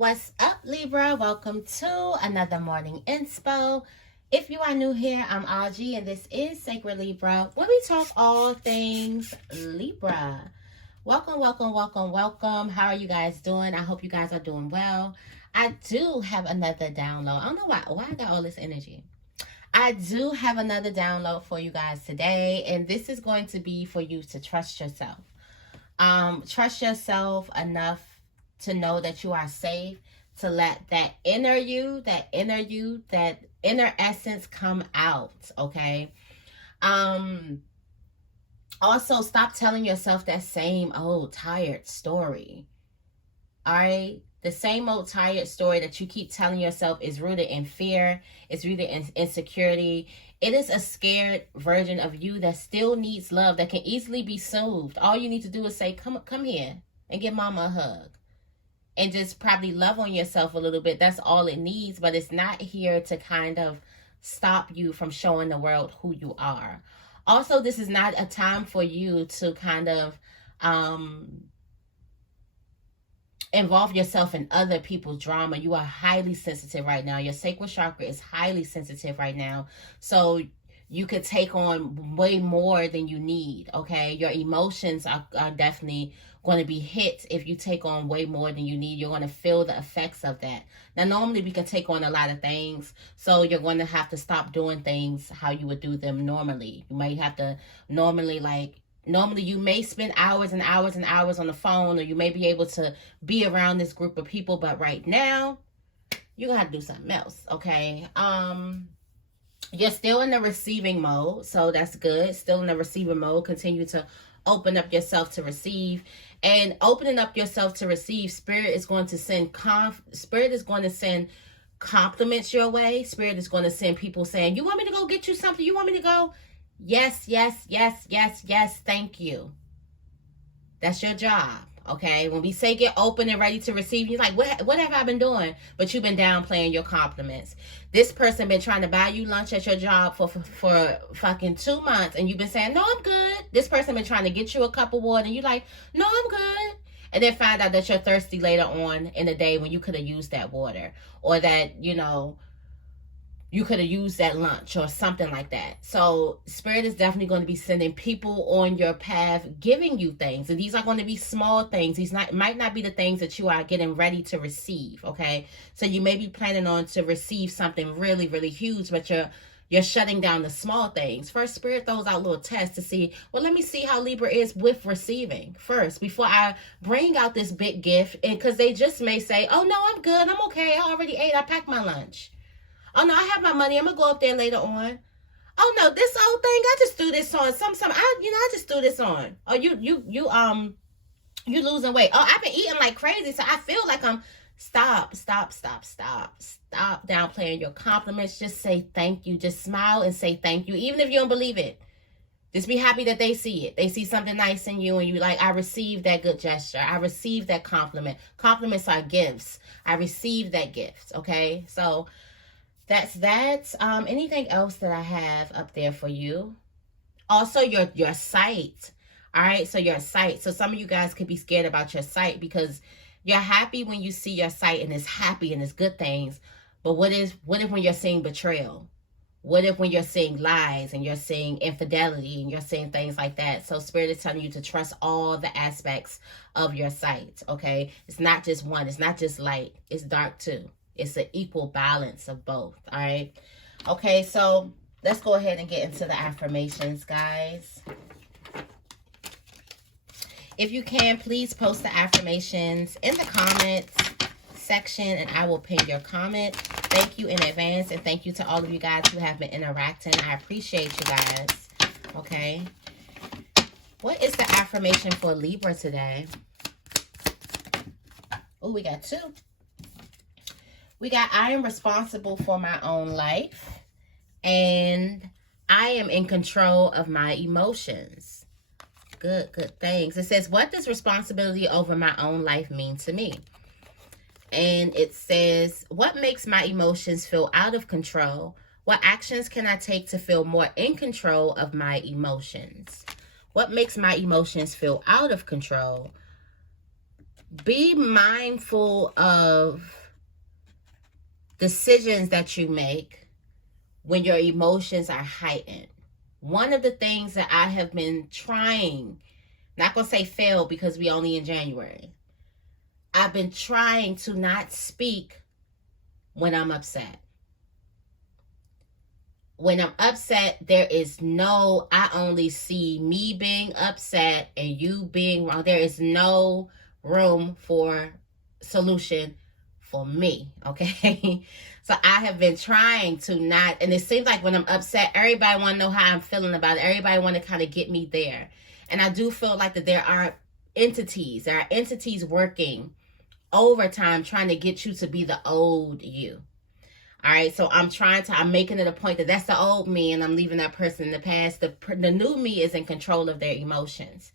What's up, Libra? Welcome to another morning inspo. If you are new here, I'm Auji, and this is Sacred Libra, where we talk all things Libra. Welcome. How are you guys doing? I hope you guys are doing well. I do have another download. I don't know why I got all this energy. I do have another download for you guys today, and this is going to be for you to trust yourself. Trust yourself enough to know that you are safe, to let that inner you, that inner essence come out, okay? Also, stop telling yourself that same old tired story, all right? The same old tired story that you keep telling yourself is rooted in fear, it's rooted in insecurity. It is a scared version of you that still needs love, that can easily be soothed. All you need to do is say, come here and give mama a hug. And just probably love on yourself a little bit. That's all it needs, but it's not here to kind of stop you from showing the world who you are. Also, this is not a time for you to kind of involve yourself in other people's drama. You are highly sensitive right now. Your sacral chakra is highly sensitive right now. So you could take on way more than you need, okay? Your emotions are definitely going to be hit if you take on way more than you need. You're going to feel the effects of that. Now, normally we can take on a lot of things, so you're going to have to stop doing things how you would do them normally. You might have to normally you may spend hours and hours and hours on the phone, or you may be able to be around this group of people, but right now, you're going to have to do something else, okay? You're still in the receiving mode, so that's good. Still in the receiving mode. Continue to open up yourself to receive. And opening up yourself to receive, Spirit is going to send compliments your way. Spirit is going to send people saying, you want me to go get you something? You want me to go? Yes, thank you. That's your job, okay? When we say get open and ready to receive, you're like, what have I been doing? But you've been downplaying your compliments. This person been trying to buy you lunch at your job for fucking 2 months, and you've been saying, no, I'm good. This person been trying to get you a cup of water, and you're like, no, I'm good. And then find out that you're thirsty later on in the day when you could have used that water, or that, you could have used that lunch or something like that. So Spirit is definitely going to be sending people on your path, giving you things. And these are going to be small things. These might not be the things that you are getting ready to receive, okay? So you may be planning on to receive something really, really huge, but you're shutting down the small things. First, Spirit throws out little tests to see, well, let me see how Libra is with receiving first before I bring out this big gift. And because they just may say, oh, no, I'm good. I'm okay. I already ate. I packed my lunch. Oh, no, I have my money. I'm going to go up there later on. Oh, no, this old thing, I just threw this on. I just threw this on. Oh, you losing weight. Oh, I've been eating like crazy, so I feel like I'm... Stop downplaying your compliments. Just say thank you. Just smile and say thank you, even if you don't believe it. Just be happy that they see it. They see something nice in you, and you like, I received that good gesture. I received that compliment. Compliments are gifts. I received that gift, okay? So... that's that. Anything else that I have up there for you? Also, your sight. All right, so your sight. So some of you guys could be scared about your sight because you're happy when you see your sight and it's happy and it's good things. But what if when you're seeing betrayal? What if when you're seeing lies and you're seeing infidelity and you're seeing things like that? So Spirit is telling you to trust all the aspects of your sight, okay? It's not just one. It's not just light. It's dark too. It's an equal balance of both, all right? Okay, so let's go ahead and get into the affirmations, guys. If you can, please post the affirmations in the comments section, and I will pin your comment. Thank you in advance, and thank you to all of you guys who have been interacting. I appreciate you guys, okay? What is the affirmation for Libra today? Oh, we got two. We got, I am responsible for my own life, and I am in control of my emotions. Good things. It says, what does responsibility over my own life mean to me? And it says, what makes my emotions feel out of control? What actions can I take to feel more in control of my emotions? What makes my emotions feel out of control? Be mindful of decisions that you make when your emotions are heightened. One of the things that I have been trying, not going to say fail because we only in January. I've been trying to not speak when I'm upset. When I'm upset, there is no, I only see me being upset and you being wrong. There is no room for solution for me, okay? So I have been trying to not, and it seems like when I'm upset, everybody want to know how I'm feeling about it. Everybody want to kind of get me there. And I do feel like that there are entities working overtime trying to get you to be the old you. All right, so I'm making it a point that that's the old me and I'm leaving that person in the past. The new me is in control of their emotions.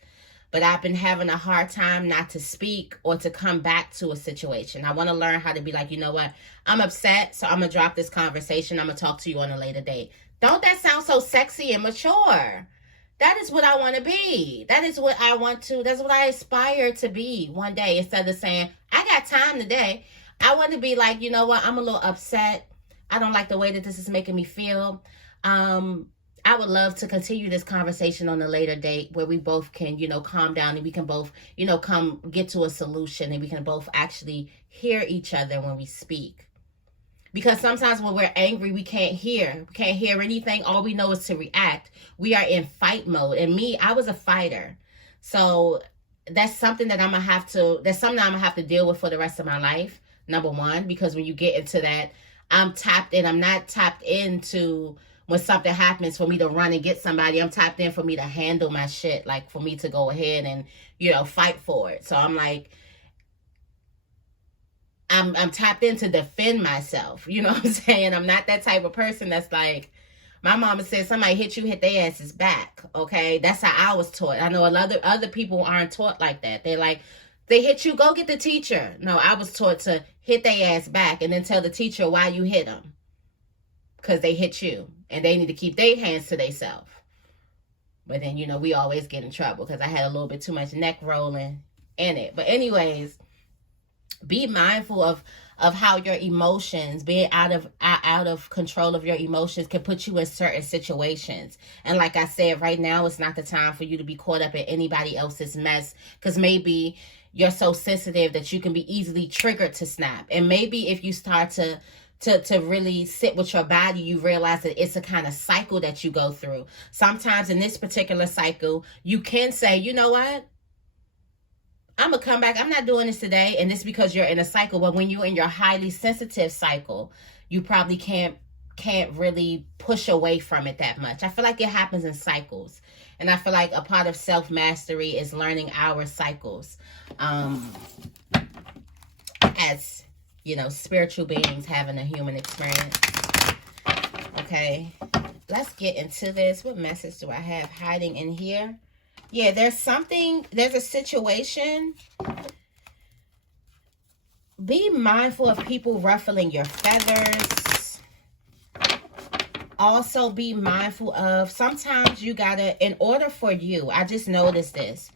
But I've been having a hard time not to speak or to come back to a situation. I want to learn how to be like, you know what? I'm upset, so I'm going to drop this conversation. I'm going to talk to you on a later date. Don't that sound so sexy and mature? That is what I want to be. That is what I want to, that's what I aspire to be one day. Instead of saying, I got time today. I want to be like, you know what? I'm a little upset. I don't like the way that this is making me feel. I would love to continue this conversation on a later date where we both can, calm down and we can both, come get to a solution and we can both actually hear each other when we speak. Because sometimes when we're angry, we can't hear anything. All we know is to react. We are in fight mode. And me, I was a fighter. So that's something that I'm going to have to deal with for the rest of my life. Number one, because when you get into that, I'm not tapped into when something happens for me to run and get somebody. I'm tapped in for me to handle my shit, like for me to go ahead and, fight for it. So I'm like, I'm tapped in to defend myself. You know what I'm saying? I'm not that type of person that's like, my mama said somebody hit you, hit their asses back. Okay. That's how I was taught. I know a lot of other people aren't taught like that. They're like, they hit you, go get the teacher. No, I was taught to hit their ass back and then tell the teacher why you hit them. Because they hit you. And they need to keep their hands to themselves. But then, we always get in trouble because I had a little bit too much neck rolling in it. But anyways, be mindful of how your emotions, being out of control of your emotions can put you in certain situations. And like I said, right now it's not the time for you to be caught up in anybody else's mess, because maybe you're so sensitive that you can be easily triggered to snap. And maybe if you start to really sit with your body, you realize that it's a kind of cycle that you go through. Sometimes in this particular cycle, you can say, you know what? I'm going to come back. I'm not doing this today. And it's because you're in a cycle. But when you're in your highly sensitive cycle, you probably can't really push away from it that much. I feel like it happens in cycles. And I feel like a part of self-mastery is learning our cycles. As, spiritual beings having a human experience. Okay. Let's get into this. What message do I have hiding in here? Yeah, there's a situation. Be mindful of people ruffling your feathers. Also be mindful of, sometimes you gotta, in order for you, I just noticed this.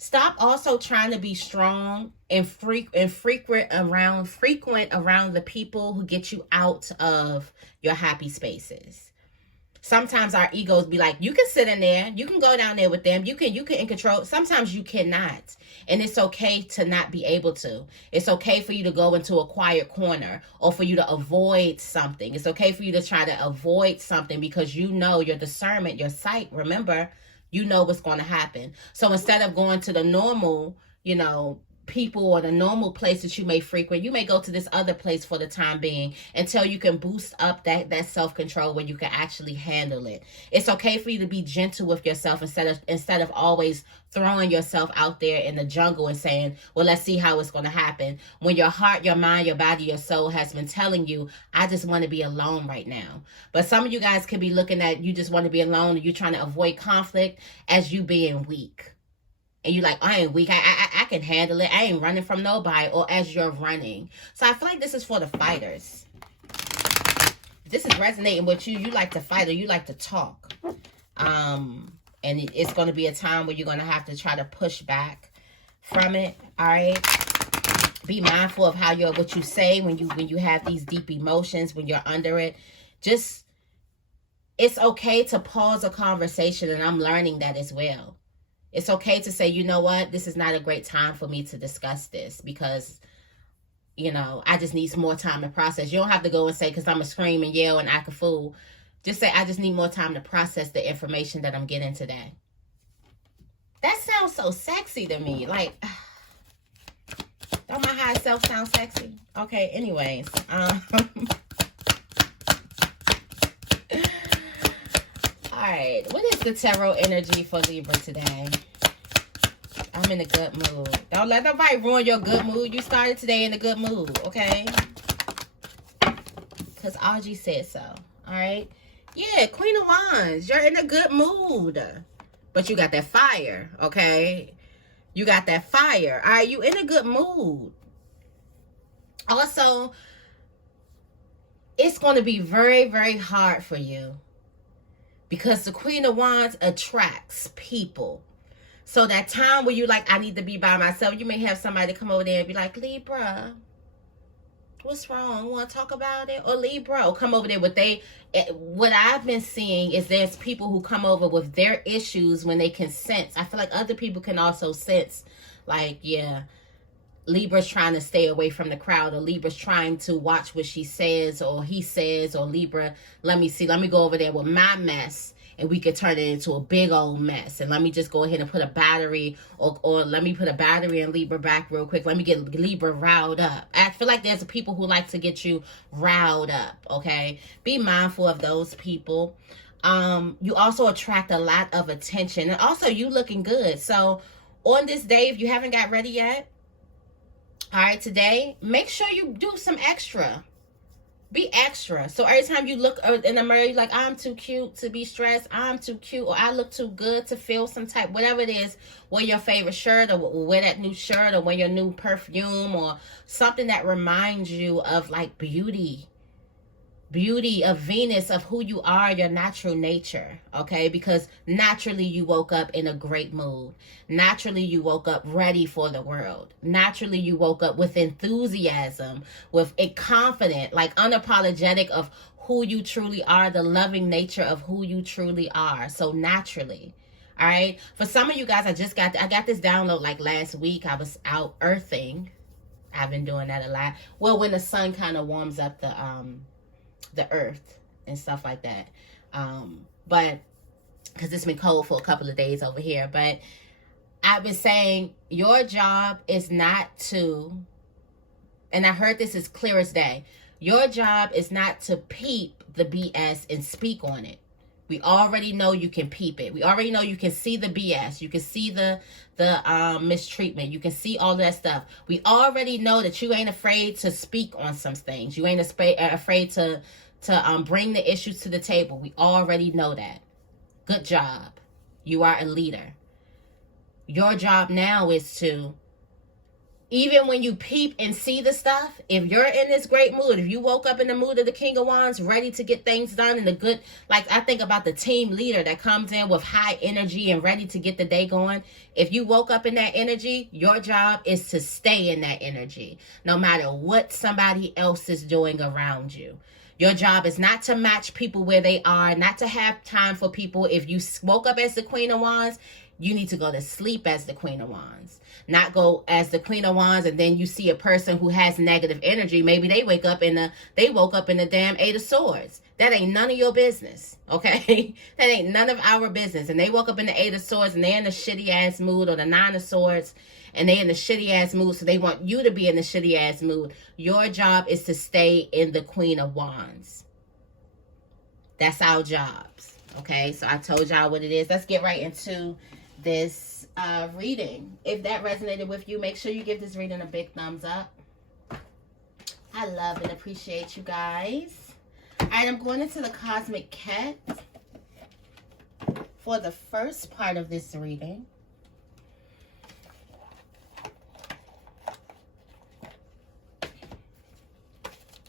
Stop also trying to be strong and frequent around the people who get you out of your happy spaces. Sometimes our egos be like, you can sit in there, you can go down there with them, you can in control. Sometimes you cannot. And it's okay to not be able to. It's okay for you to go into a quiet corner or for you to avoid something. It's okay for you to try to avoid something because your discernment, your sight, remember, you know what's going to happen. So instead of going to the normal, people or the normal place that you may frequent, you may go to this other place for the time being until you can boost up that self-control where you can actually handle it. It's okay for you to be gentle with yourself instead of always throwing yourself out there in the jungle and saying, well, let's see how it's going to happen. When your heart, your mind, your body, your soul has been telling you, I just want to be alone right now. But some of you guys could be looking at, you just want to be alone and you're trying to avoid conflict as you being weak. And you're like, I ain't weak. I can handle it. I ain't running from nobody. Or as you're running. So I feel like this is for the fighters. This is resonating with you. You like to fight or you like to talk. And it's going to be a time where you're going to have to try to push back from it. All right. Be mindful of how what you say when you have these deep emotions, when you're under it. Just, it's okay to pause a conversation, and I'm learning that as well. It's okay to say, you know what, this is not a great time for me to discuss this because, you know, I just need some more time to process. You don't have to go and say, because I'm going to scream and yell and act a fool. Just say, I just need more time to process the information that I'm getting today. That sounds so sexy to me. Like, don't my high self sound sexy? Okay, anyways. Alright, what is the tarot energy for Libra today? I'm in a good mood. Don't let nobody ruin your good mood. You started today in a good mood, okay? Because Auji said so. Alright? Yeah, Queen of Wands. You're in a good mood. But you got that fire, okay? You got that fire. Alright, you in a good mood. Also, it's going to be very, very hard for you. Because the Queen of Wands attracts people. So that time where you like, I need to be by myself, you may have somebody come over there and be like, Libra, what's wrong? Want to talk about it? Or Libra, or come over there with what I've been seeing is there's people who come over with their issues when they can sense. I feel like other people can also sense, like, yeah, Libra's trying to stay away from the crowd, or Libra's trying to watch what she says or he says, or Libra, let me go over there with my mess and we could turn it into a big old mess. And let me just go ahead and put a battery, or let me put a battery in Libra back real quick. Let me get Libra riled up. I feel like there's people who like to get you riled up, okay? Be mindful of those people. You also attract a lot of attention. And also, you looking good. So on this day, if you haven't got ready yet, all right, today, make sure you do some extra. Be extra. So every time you look in the mirror, you're like, I'm too cute to be stressed. I'm too cute, or I look too good to feel some type, whatever it is, wear your favorite shirt, or wear that new shirt, or wear your new perfume, or something that reminds you of like beauty of Venus, of who you are, your natural nature, okay? Because naturally you woke up in a great mood. Naturally you woke up ready for the world. Naturally you woke up with enthusiasm, with a confident, like unapologetic of who you truly are, the loving nature of who you truly are. So naturally, all right? For some of you guys, I got this download like last week. I was out earthing. I've been doing that a lot. Well, when the sun kind of warms up the earth and stuff like that, but because it's been cold for a couple of days over here. But I've been saying your job is not to, and I heard this as clear as day, your job is not to peep the BS and speak on it. We already know you can peep it. We already know you can see the BS. You can see the mistreatment. You can see all that stuff. We already know that you ain't afraid to speak on some things. You ain't afraid to bring the issues to the table. We already know that. Good job. You are a leader. Your job now is to, even when you peep and see the stuff, if you're in this great mood, if you woke up in the mood of the King of Wands, ready to get things done in the good, like I think about the team leader that comes in with high energy and ready to get the day going. If you woke up in that energy, your job is to stay in that energy, no matter what somebody else is doing around you. Your job is not to match people where they are, not to have time for people. If you woke up as the Queen of Wands, you need to go to sleep as the Queen of Wands. Not go as the Queen of Wands and then you see a person who has negative energy. Maybe they woke up in the damn Eight of Swords. That ain't none of your business, okay? That ain't none of our business. And they woke up in the Eight of Swords and they're in a shitty ass mood, or the Nine of Swords, and they're in a shitty ass mood, so they want you to be in the shitty ass mood. Your job is to stay in the Queen of Wands. That's our jobs, okay? So I told y'all what it is. Let's get right into this reading. If that resonated with you, make sure you give this reading a big thumbs up. I love and appreciate you guys. All right, I'm going into the Cosmic Cat for the first part of this reading.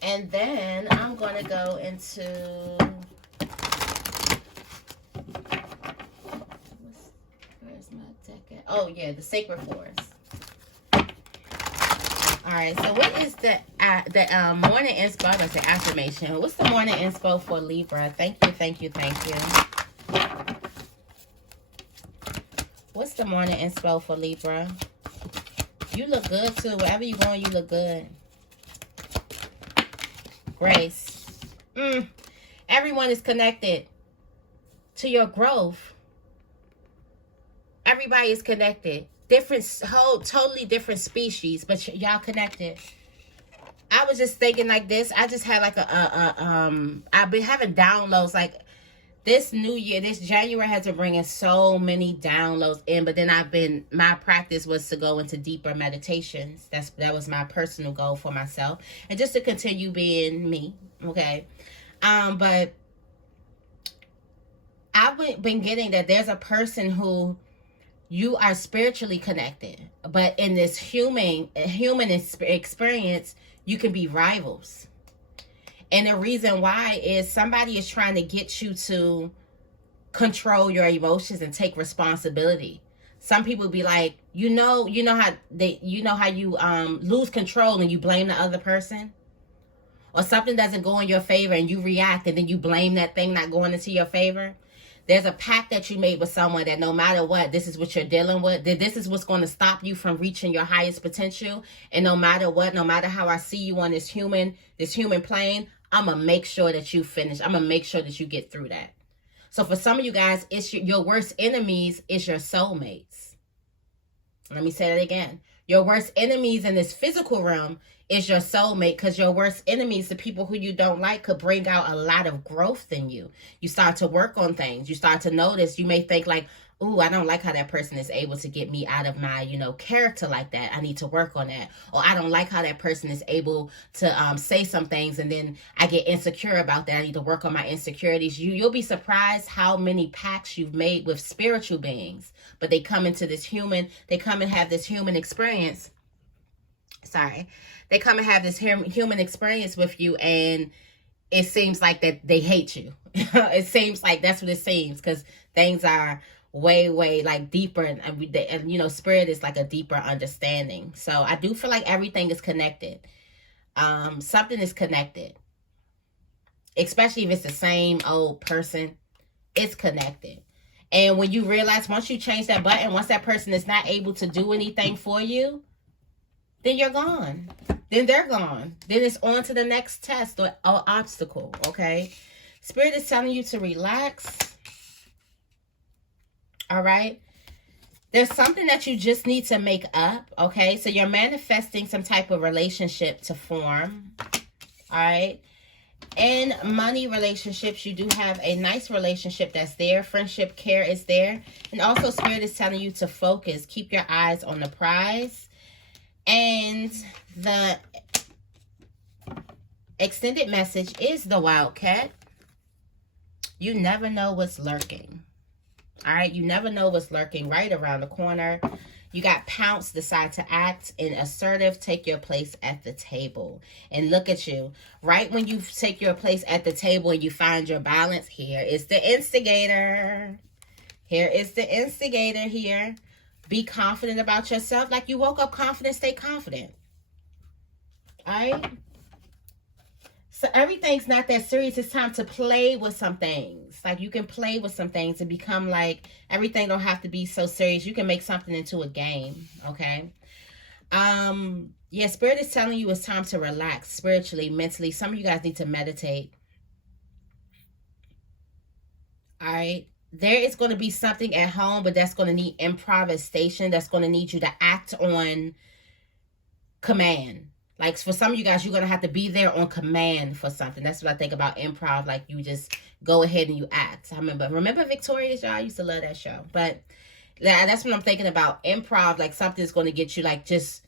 And then I'm going to go into, where's my deck at? Oh, yeah, the Sacred Forest. All right, so what is the morning inspo? I'm going to say affirmation. What's the morning inspo for Libra? Thank you, thank you, thank you. What's the morning inspo for Libra? You look good, too. Wherever you're going, you look good. Grace. Everyone is connected to your growth. Everybody is connected. Totally different species, but y'all connected. I was just thinking like this. I just had like I've been having downloads like this new year, this January has been bringing so many downloads in, but then my practice was to go into deeper meditations. That was my personal goal for myself, and just to continue being me, okay? But I've been getting that there's a person who you are spiritually connected, but in this human experience, you can be rivals. And the reason why is somebody is trying to get you to control your emotions and take responsibility. Some people be like, you know how you lose control and you blame the other person, or something doesn't go in your favor and you react and then you blame that thing not going into your favor. There's a pact that you made with someone that no matter what, this is what you're dealing with. This is what's going to stop you from reaching your highest potential. And no matter what, no matter how I see you on this human plane, I'm going to make sure that you finish. I'm going to make sure that you get through that. So for some of you guys, it's your worst enemies is your soulmates. Let me say that again. Your worst enemies in this physical realm is your soulmate, because your worst enemies, the people who you don't like, could bring out a lot of growth in you. You start to work on things. You start to notice. You may think like, ooh, I don't like how that person is able to get me out of my, character like that. I need to work on that. Or I don't like how that person is able to say some things and then I get insecure about that. I need to work on my insecurities. You'll be surprised how many pacts you've made with spiritual beings, but they come into this they come and have this human experience. They come and have this human experience with you, and it seems like that they hate you. It seems like that's what it seems, because things are way like deeper, and spirit is like a deeper understanding. So I do feel like everything is connected. Something is connected, especially if it's the same old person. It's connected. And when you realize, once you change that button, once that person is not able to do anything for you, then you're gone. Then they're gone. Then it's on to the next test or obstacle, okay? Spirit is telling you to relax. All right? There's something that you just need to make up, okay? So you're manifesting some type of relationship to form, all right? In money relationships, you do have a nice relationship that's there. Friendship, care is there. And also, Spirit is telling you to focus. Keep your eyes on the prize. And the extended message is the wildcat. You never know what's lurking. All right, you never know what's lurking right around the corner. You got pounce, decide to act, and assertive, take your place at the table. And look at you. Right when you take your place at the table and you find your balance, here is the instigator. Here is the instigator here. Be confident about yourself. Like you woke up confident, stay confident. All right? So everything's not that serious. It's time to play with some things. Like you can play with some things and become like, everything don't have to be so serious. You can make something into a game, okay? Yeah, Spirit is telling you it's time to relax spiritually, mentally. Some of you guys need to meditate. All right? There is going to be something at home, but that's going to need improvisation. That's going to need you to act on command. Like for some of you guys, you're going to have to be there on command for something. That's what I think about improv. Like you just go ahead and you act. I remember Victoria's, y'all? I used to love that show. But that's what I'm thinking about. Improv, like something's going to get you like just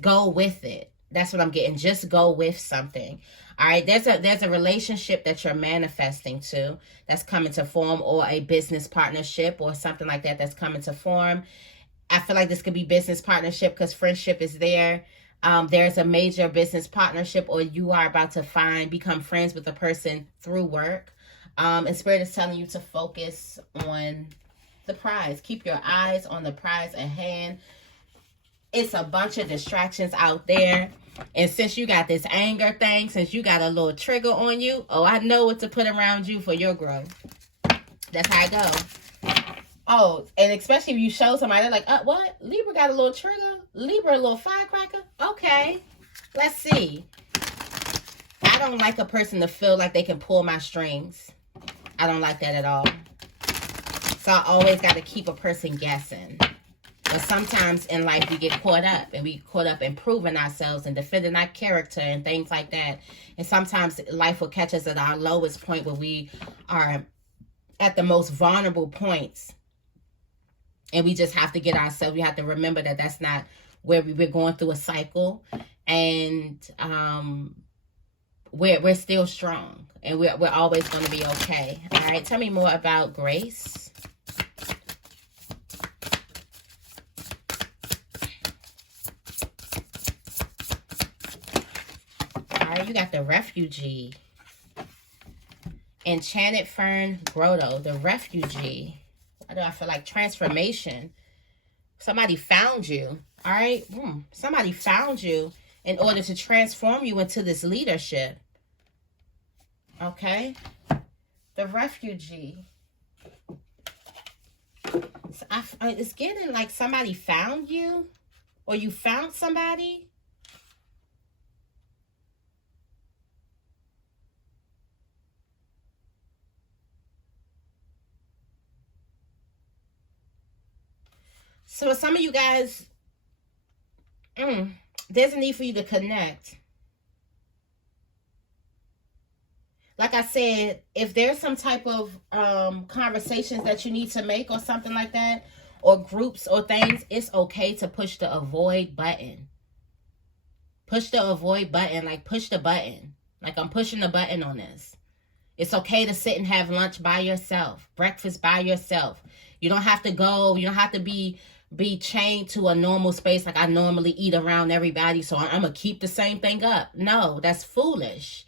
go with it. That's what I'm getting. Just go with something. All right. There's a relationship that you're manifesting to that's coming to form, or a business partnership or something like that that's coming to form. I feel like this could be business partnership because friendship is there. There's a major business partnership, or you are about to become friends with a person through work. And Spirit is telling you to focus on the prize. Keep your eyes on the prize at hand. It's a bunch of distractions out there. And since you got this anger thing, since you got a little trigger on you, oh, I know what to put around you for your growth. That's how it goes. Oh, and especially if you show somebody, they're like, what? Libra got a little trigger? Libra a little firecracker? Okay, let's see. I don't like a person to feel like they can pull my strings. I don't like that at all. So I always got to keep a person guessing. But sometimes in life we get caught up, and we caught up in proving ourselves and defending our character and things like that. And sometimes life will catch us at our lowest point, where we are at the most vulnerable points. And we just have to get ourselves, we have to remember that that's not where we're going through a cycle. And we're still strong, and we're always going to be okay. All right, tell me more about grace. All right, you got the refugee. Enchanted Fern Grotto, the refugee. Why do I feel like transformation? Somebody found you. All right, somebody found you in order to transform you into this leadership. Okay, the refugee. So it's getting like somebody found you, or you found somebody. So some of you guys, there's a need for you to connect. Like I said, if there's some type of conversations that you need to make or something like that, or groups or things, it's okay to push the avoid button. Push the avoid button, like push the button. Like I'm pushing the button on this. It's okay to sit and have lunch by yourself, breakfast by yourself. You don't have to go, you don't have to be chained to a normal space like I normally eat around everybody, so I'm going to keep the same thing up. No, that's foolish.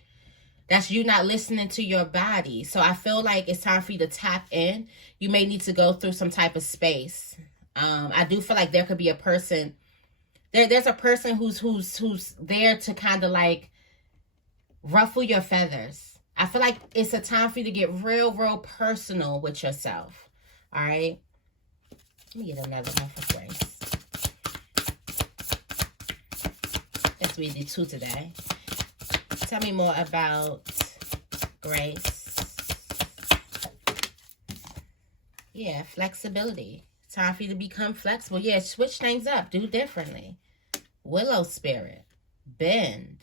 That's you not listening to your body. So I feel like it's time for you to tap in. You may need to go through some type of space. I do feel like there could be a person, there's a person who's there to kind of like ruffle your feathers. I feel like it's a time for you to get real personal with yourself. All right. Let me get another one for grace. Let's read the 2 today. Tell me more about grace. Yeah, flexibility. Time for you to become flexible. Yeah, switch things up. Do differently. Willow spirit. Bend.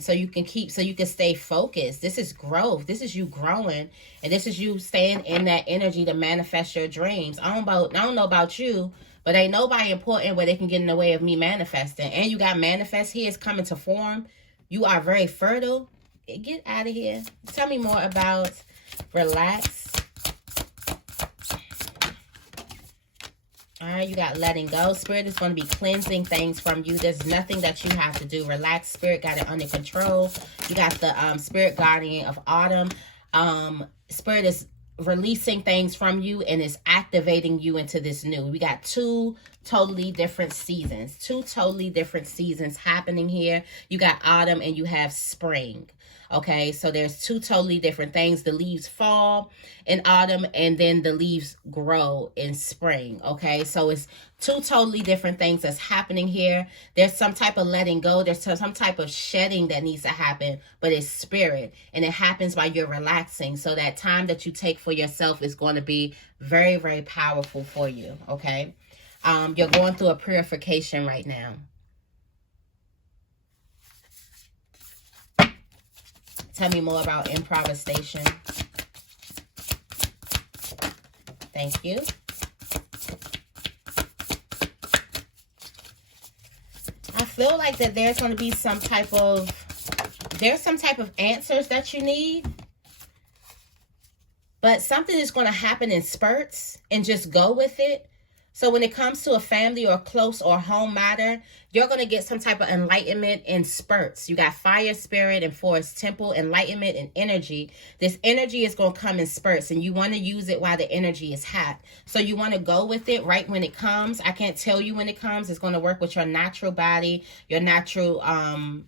So you can stay focused. This is growth. This is you growing, and this is you staying in that energy to manifest your dreams. I don't know about you, but ain't nobody important where they can get in the way of me manifesting. And you got manifest here, it's coming to form. You are very fertile. Get out of here. Tell me more about relax. All right, you got letting go. Spirit is going to be cleansing things from you. There's nothing that you have to do. Relax. Spirit got it under control. You got the spirit guardian of autumn. Spirit is releasing things from you and is activating you into this new. We got 2 totally different seasons. 2 totally different seasons happening here. You got autumn and you have spring. Okay, so there's 2 totally different things. The leaves fall in autumn, and then the leaves grow in spring. Okay, so it's 2 totally different things that's happening here. There's some type of letting go. There's some type of shedding that needs to happen, but it's spirit, and it happens while you're relaxing. So that time that you take for yourself is going to be very powerful for you. Okay, you're going through a purification right now. Tell me more about improvisation. Thank you. I feel like that there's going to be some type of answers that you need. But something is going to happen in spurts, and just go with it. So when it comes to a family or close or home matter, you're going to get some type of enlightenment in spurts. You got fire, spirit, and forest, temple, enlightenment, and energy. This energy is going to come in spurts, and you want to use it while the energy is hot. So you want to go with it right when it comes. I can't tell you when it comes. It's going to work with your natural body, your natural, I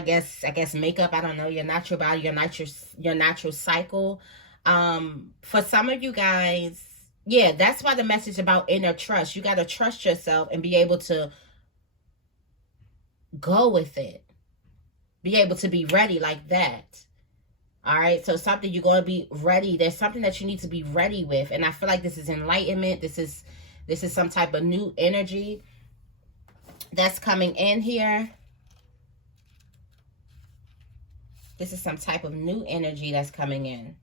guess makeup. I don't know, your natural body, your natural cycle. For some of you guys, yeah, that's why the message about inner trust. You got to trust yourself and be able to go with it. Be able to be ready like that. All right. So something you're going to be ready. There's something that you need to be ready with. And I feel like this is enlightenment. This is some type of new energy that's coming in here. This is some type of new energy that's coming in.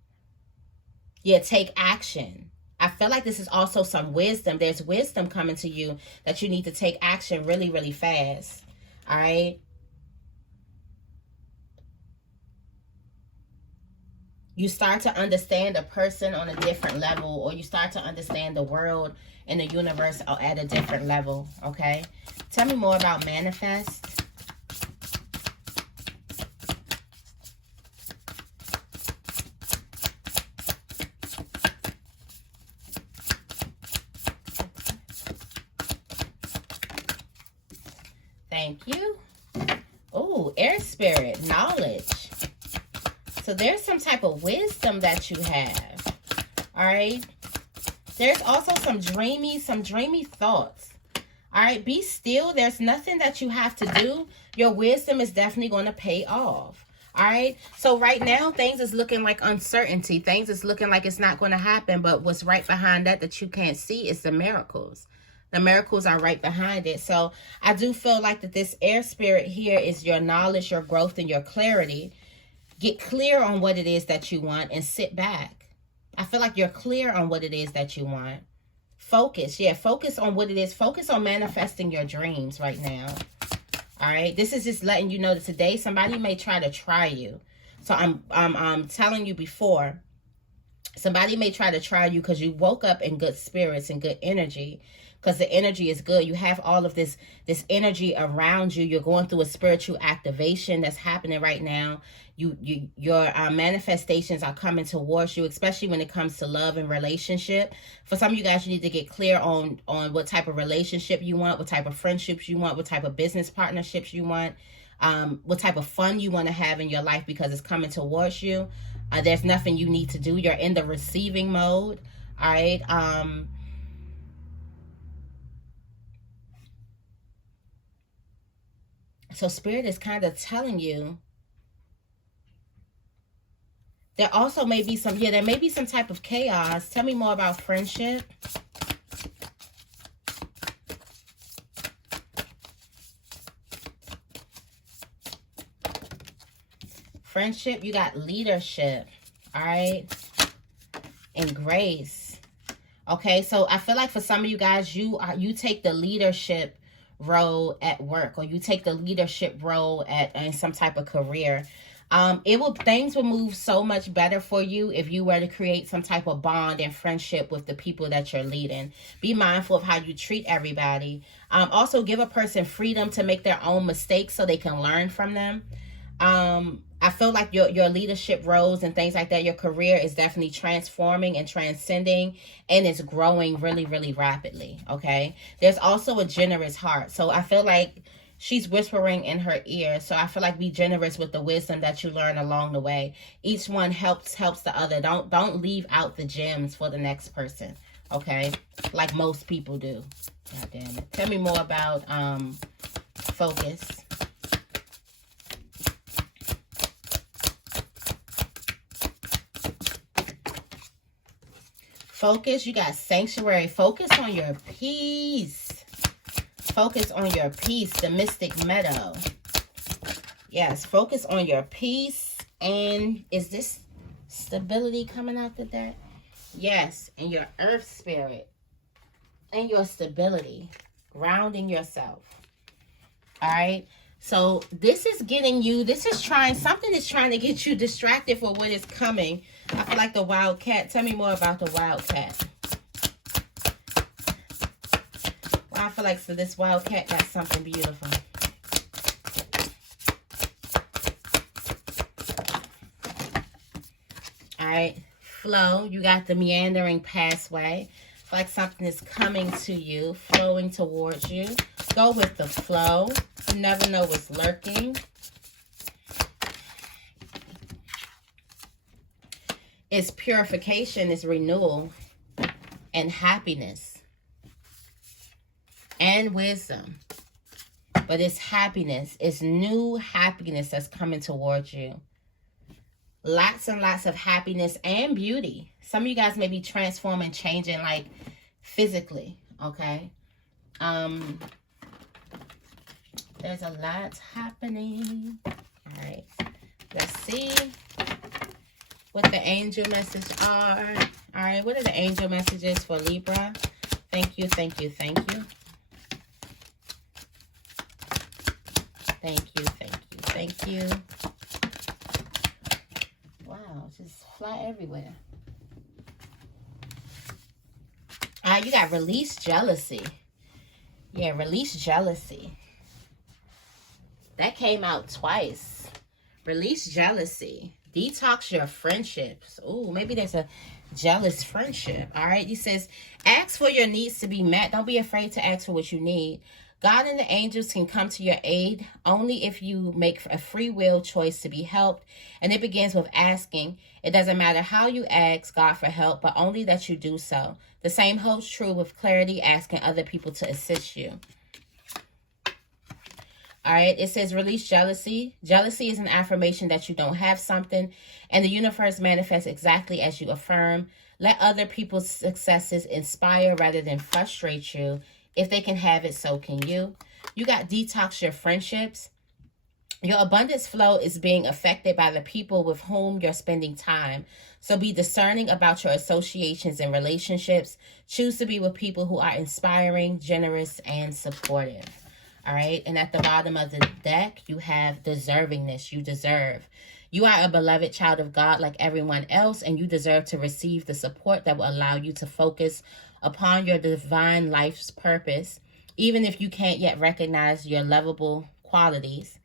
Yeah, take action. I feel like this is also some wisdom. There's wisdom coming to you that you need to take action really, really fast. All right. You start to understand a person on a different level, or you start to understand the world and the universe at a different level. Okay. Tell me more about manifest. Thank you. Oh, air spirit, knowledge. So there's some type of wisdom that you have. All right. There's also some dreamy thoughts. All right. Be still. There's nothing that you have to do. Your wisdom is definitely going to pay off. All right. So right now, things is looking like uncertainty. Things is looking like it's not going to happen. But what's right behind that you can't see is the miracles. The miracles are right behind it. So I do feel like that this air spirit here is your knowledge, your growth, and your clarity. Get clear on what it is that you want and sit back. I feel like you're clear on what it is that you want. Focus. Yeah, focus on what it is. Focus on manifesting your dreams right now. All right. This is just letting you know that today somebody may try to try you. So I'm telling you before, somebody may try to try you because you woke up in good spirits and good energy. Because the energy is good. You have all of this energy around you. You're going through a spiritual activation that's happening right now. Your manifestations are coming towards you, especially when it comes to love and relationship. For some of you guys, you need to get clear on what type of relationship you want, what type of friendships you want, what type of business partnerships you want, what type of fun you want to have in your life, because it's coming towards you. There's nothing you need to do. You're in the receiving mode. All right. So Spirit is kind of telling you there also may be some, there may be some type of chaos. Tell me more about friendship. Friendship, you got leadership, all right, and grace. Okay, so I feel like for some of you guys, you take the leadership role at work, or you take the leadership role in some type of career. Things will move so much better for you if you were to create some type of bond and friendship with the people that you're leading. Be mindful of how you treat everybody. Also give a person freedom to make their own mistakes so they can learn from them. I feel like your leadership roles and things like that, your career is definitely transforming and transcending, and it's growing really, really rapidly, okay? There's also a generous heart. So I feel like she's whispering in her ear. So I feel like be generous with the wisdom that you learn along the way. Each one helps the other. Don't leave out the gems for the next person, okay? Like most people do. God damn it. Tell me more about focus. Focus, you got sanctuary. Focus on your peace. Focus on your peace, the mystic meadow. Yes, focus on your peace. And is this stability coming after that? Yes, and your earth spirit. And your stability. Grounding yourself. All right. So this is getting you, something is trying to get you distracted for what is coming. I feel like the wildcat. Tell me more about the wildcat. I feel like so this wildcat got something beautiful. All right, flow. You got the meandering pathway. Feel like something is coming to you, flowing towards you. Go with the flow. You never know what's lurking. It's purification, it's renewal, and happiness, and wisdom. But it's happiness. It's new happiness that's coming towards you. Lots and lots of happiness and beauty. Some of you guys may be transforming, changing, like, physically, okay? There's a lot happening. All right. Let's see what the angel message are. All right, what are the angel messages for Libra? Thank you, thank you, thank you. Thank you, thank you, thank you. Wow, just fly everywhere. You got release jealousy. Yeah, release jealousy. That came out twice. Release jealousy. Detox your friendships. Oh, maybe there's a jealous friendship. All right. He says, ask for your needs to be met. Don't be afraid to ask for what you need. God and the angels can come to your aid only if you make a free will choice to be helped. And it begins with asking. It doesn't matter how you ask God for help, but only that you do so. The same holds true with clarity, asking other people to assist you. All right, it says release jealousy. Jealousy is an affirmation that you don't have something, and the universe manifests exactly as you affirm. Let other people's successes inspire rather than frustrate you. If they can have it, so can you. You got detox your friendships. Your abundance flow is being affected by the people with whom you're spending time. So be discerning about your associations and relationships. Choose to be with people who are inspiring, generous, and supportive. All right. And at the bottom of the deck, you have deservingness. You deserve. You are a beloved child of God like everyone else, and you deserve to receive the support that will allow you to focus upon your divine life's purpose, even if you can't yet recognize your lovable qualities.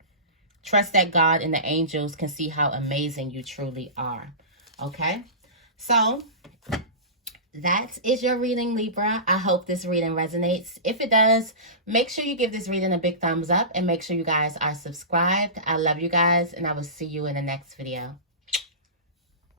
Trust that God and the angels can see how amazing you truly are. Okay? So that is your reading, Libra. I hope this reading resonates. If it does, make sure you give this reading a big thumbs up and make sure you guys are subscribed. I love you guys, and I will see you in the next video.